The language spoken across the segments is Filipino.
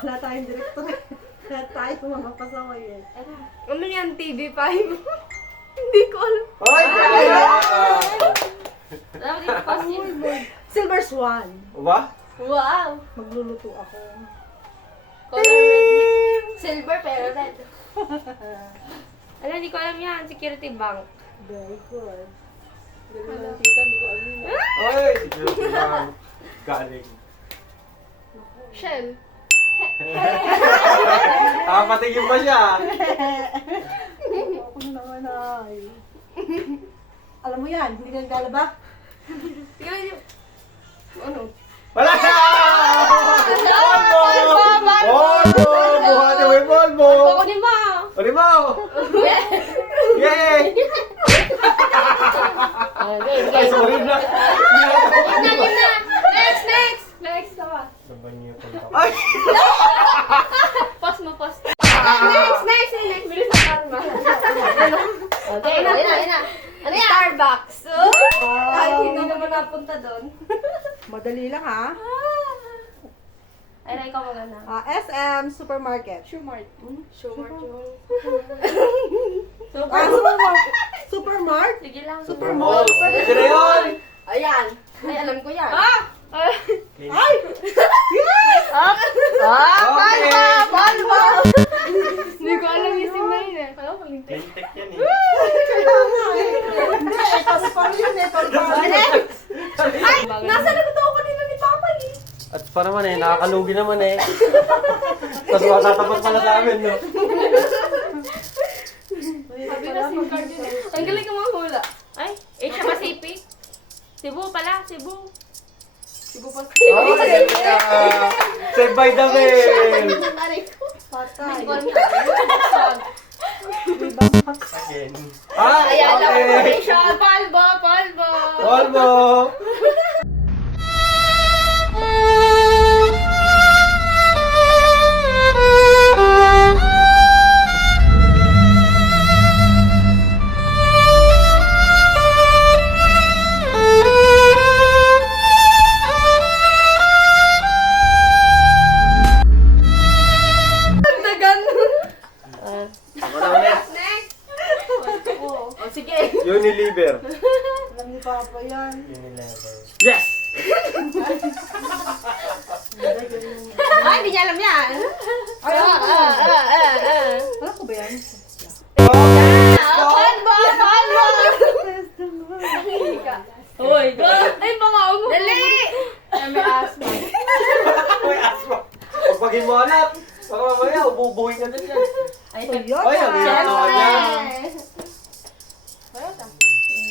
Wala tayong direktor. Wala tayong mga pasaway eh. Ano yan, TV5? Hindi ko alam. Hoy! Dapat yung costume. Silver Swan. Ba? Wow! Magluluto ako. Color red. Silver pero red. Ano, hindi ko alam yan. Security bank. Very good. Galing ng tita, hindi ko alam yun. Hoy! Galing. Shell. Patigil ba siya? Ako naman ay. Alam mo yan, hindi ka naglalaba? Tingnan niyo. Ano? Wala na! Volvo! Volvo! Buhati mo yung Volvo! Ako ni Ma. Ano mo? Yay! Ay, sorry na. Next, next! Next, tama. Ay! Pause mo, pause. Next, next, next. Bilis na karma. Okay, ayun na. Ano yan? Starbucks. Ay, hindi naman napunta doon. Madali lang ha. Ay, na ikaw maganda. SM Supermarket. Shumart. Shumart yun. Supermarket. Supermart? Sige lang. Supermall! Pwede na yun! Ayan. Ay, alam ko yan. Ay! Yes! Okay! Palma! Hindi ko alam yung simayin eh. Alam ko, lintay. Lintek yan eh. Hindi, paru-paro yun eh. Paru-paro. Ay! Nasa lagot ako kanina ni Papa eh. At pa naman eh, nakakalugi naman eh. Tapos matatapos pala sa amin, no? Sabi na SIM card yun eh. Ang galing ka mga hula. Ay, Asia Pacific. Cebu pala, Cebu. Cebu Pacific. Oh, yeah! Save by the mail! Patay. Again. Ah, Ayala okay! Corporation. Palbo, Palbo. Volvo! Dagan. Ako na ulit. Next. Oh, sige. Unilever. Alam ni Papa yan. Unilever. Yes! Ay, hindi niya alam yan. Alam ko ba yan? Palbo, Palbo. Hoy, go. Ay, pamaong mo. Dali. Ay, may asma. Uy, asma! Pagpagin mo anak! Baka mamaya, ububuhin ka din yan. Ay, Toyota. Ay, ang hirap naman yan.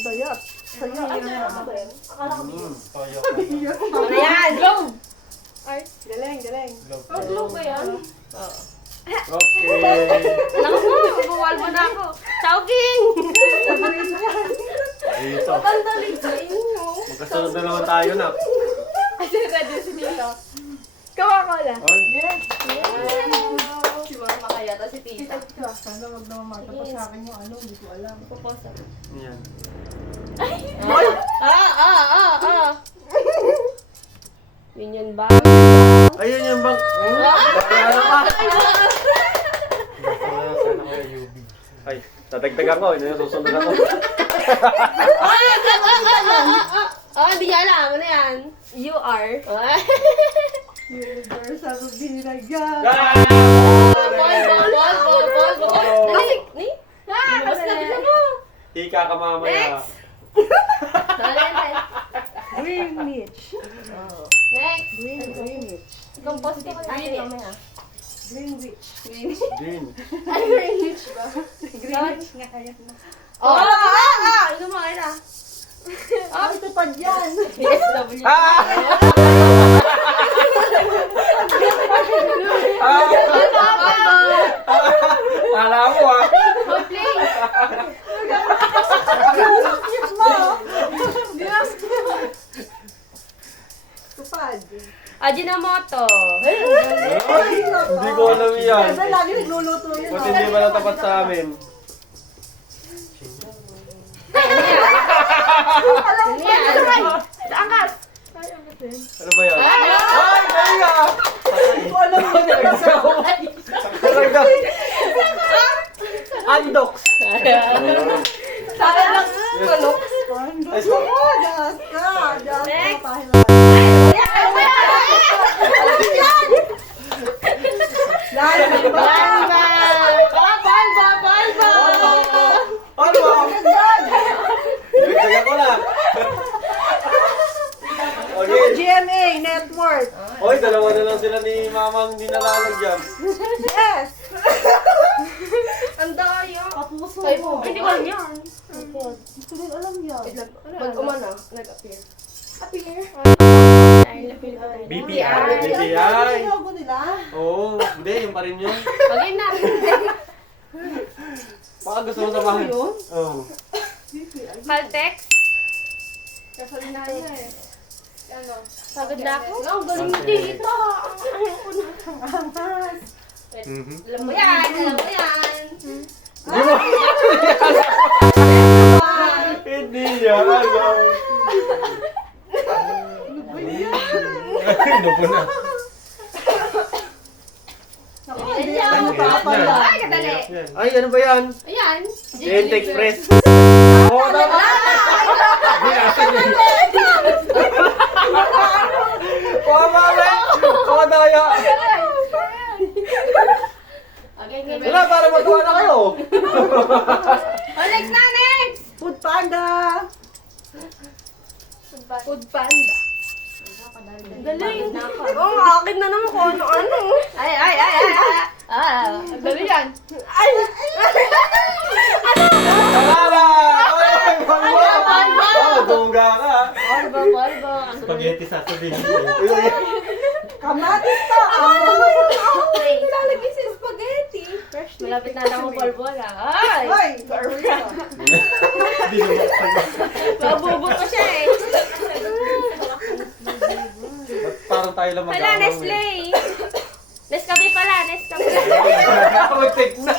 Sayot. Sayot. Ano yan? Globe. Galing, galing. Oh, globe ba yan? Okay. Lakas mo, buwalbo na ako. Chowking! Dito. Tandalik sa inyo. Magkasunod na naman tayo na. Kasi ready si Nilo. Kawakola. Si Mama kaya to si Tita. Sana wag naman matapos sa akin yung ano, hindi ko alam. Puposa. Yan. Yun yun ba? Ayun yung bang... Ano ka? Ay, tatagdagan ko. Yun yung susunod ako. Hindi niya alam. Ano yan? You are. Universal binagyan. Polvo. Kasi, ni? Basta bisa mo. Ika ka mamaya. Next. Greenwich. Next. Greenwich. Compose ko tayo mamaya. Greenwich. Din. Ay, Greenwich ba? Greenwich nga kaya na. Ito mo kayo na. Ah, ito pa dyan. PSW. Kala mo ah. Hold play. Tupad. Ajinomoto. Hindi ko alam yan. Kasi lagi nagluluto yun. Buti hindi ba natapat sa amin? Ano yan? Angkas. Ano ba yan? Ay, galing ah! Pandox. Saka lang, manok. Ay, so, Diyos ka. Diyos ka. Next. Yan. Balba! ano ba? Nagdagan ko na. Okay. GMA Network. Oy, dalawa na lang sila ni Mamang hindi nalalagyan. Yes. Ang daya. Kapuso Ay, mo. hindi ko alam yan. Hindi ko rin alam yan. Pag umano, nag-appear. Appear? BPI. Ano BPI. yung logo nila? Oo, hindi, yung pa rin yun. Okay na. Baka gusto mo samahan. Yun? Oo. Caltex? Kasalinahan niya eh. Ano? Pagod na ako? Ang galing dito. Angas. Alam mo yan, alam mo yan. Hindi yan, alam. Ano ba na? Naku, hindi ako makakapala. Ay, kadali. Ay, ano ba yan? Ayan. Kent Express. Oo, tama. Oo, mami. Oo, daya. Wala, para matuwa na kayo. Oh, next na, next! Food Panda. Food Panda. Galing. Oo, akin na naman kung ano-ano. Ay. Ang galing yan. Ay! Tama! Ay, mama! Oo, dumga ka. Polvo. Spaghetti sasabihin. Kamatis pa. Lalagay sa spaghetti. Malapit na lang ang polvo na. Ay! Ay, Mabubo pa siya eh. Ba't parang tayo lang Hala, mag-aaway? Nestle. Nescafe pala, Nescafe. Mag-check na.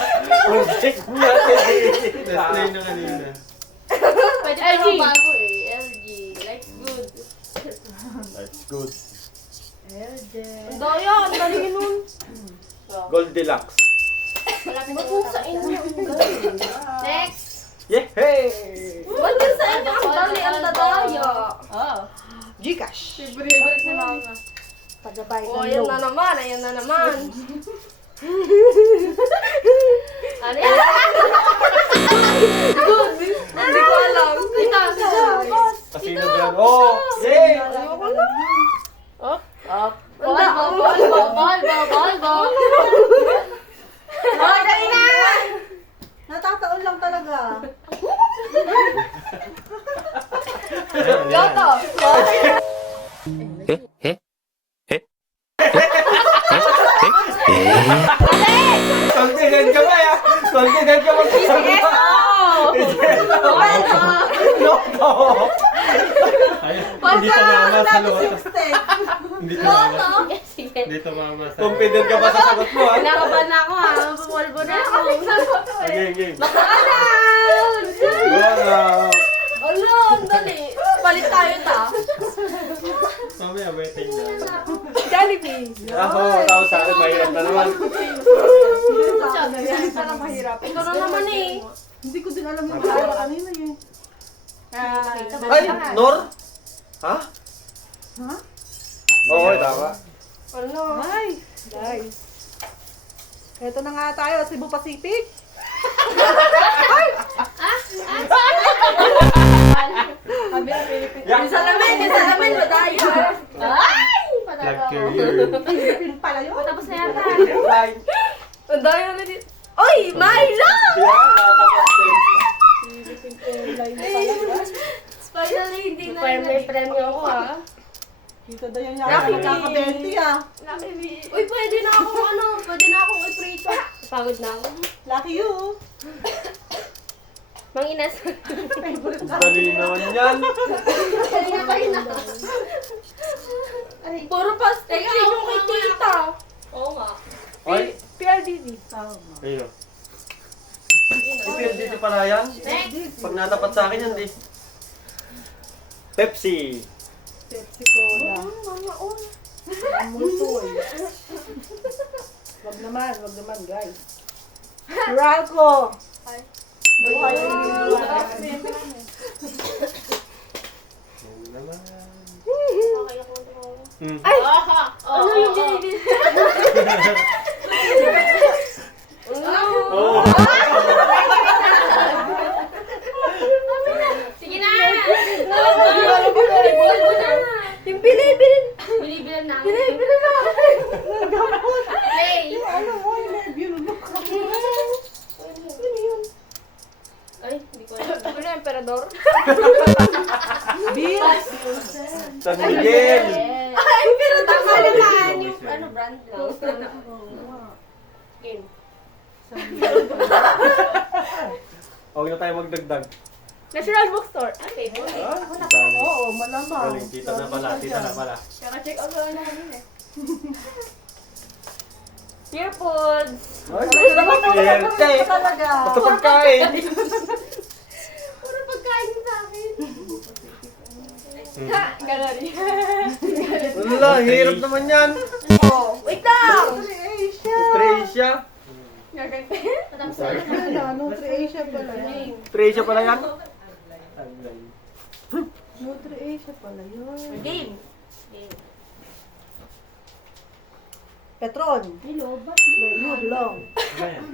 Mag-check na. Nestle na kanina. Pwede pa naman bago eh. LG. Life's good. That's good. Ang daya, ang galing nun. Gold Deluxe. Malapit na kung sa inyo. Next. Yeah! Hey! Ba't yun sa inyo? Ang dali, ang dadaya. Gcash. Favorite ni Mama. Pagabay Oh, ng ayan load. na naman, ayan na naman. Ano yan? Good. Hindi ko alam. Ito. Kasino yan? Oh! Yay! Ayoko na. Volvo. Oh, dali na! Natataon lang talaga. Yoto. Confident ka ba ya? Confident ka magsasabi? Loko! Hindi tumama sa luwas. Hindi tumama. Yoto. Sige. Hindi tumama sa... Confident ka ba sa sagot mo ha? Kinakabahan na ako ha. Volvo na ako. Game, game. Makaalam! Wow! Ala, ang dali. Palit tayo ta. Mamaya, waiting na. Jollibee. Ako, tao sa akin, mahirap na naman. Parang mahirap. Ikaw na naman eh. Hindi ko din alam yung kaya kanina eh. Ay, Nor? Ha? Ha? Oo, tama. Ano? Ay, guys. Ito na nga tayo, Cebu Pacific. Yeah. Yung salamin, madaya. Ay! Flag carrier. Philippine pala yun. Tapos na yata. Fine. Madaya na dito. Oy, Milo! Yeah, natapos din. Philippine Airline pala. Finally, hindi na may premyo ako ah. Kita daw yan yata nakaka-20 ah. Uy, pwede na akong i-preach. Pagod na ako. Lucky you. Manginas. Favorite na. Dali naman yan. Puro pastel yung kay tita. Oo nga. Ay, PRDD. Tama. ayun. Dito pala yan. Next. Pag natapat sa akin yan, di. Pepsi. Pepsi Cola. Ang multo eh. Wag naman guys. Meralco. Buhay Yan naman. Okay, ako tumawa. Ay! Ano yung binibili? Oh! Sige na! Yung binibilin! Binibilan na. Binibilin natin! Play! Ano mo, yung nebula mo. Ano yun? Ay, hindi ko alam. Ano yung emperador? Bills! San Miguel! Ay, pero tamalaan yung ano, brand lang. Game. Huwag na tayo magdagdag. National Bookstore. Okay, okay. Oo, malamang. Galing, tita na pala, tita na pala. Kaka-check out lang na kami eh. Earpods. Ay, Swerte! Talaga. Basta pagkain! Puro pagkain sa akin. Hmm. Ha, gano'n rin. Wala, hirap naman yan! Oh, wait lang! Nutri-Asia! Nutricia! Gaganda. Ano, Nutri-Asia pala yan. Nutricia pala yan? Nutri-Asia pala yun. Game. Game. Petron. Hello, ba? Yun lang. Ano yan?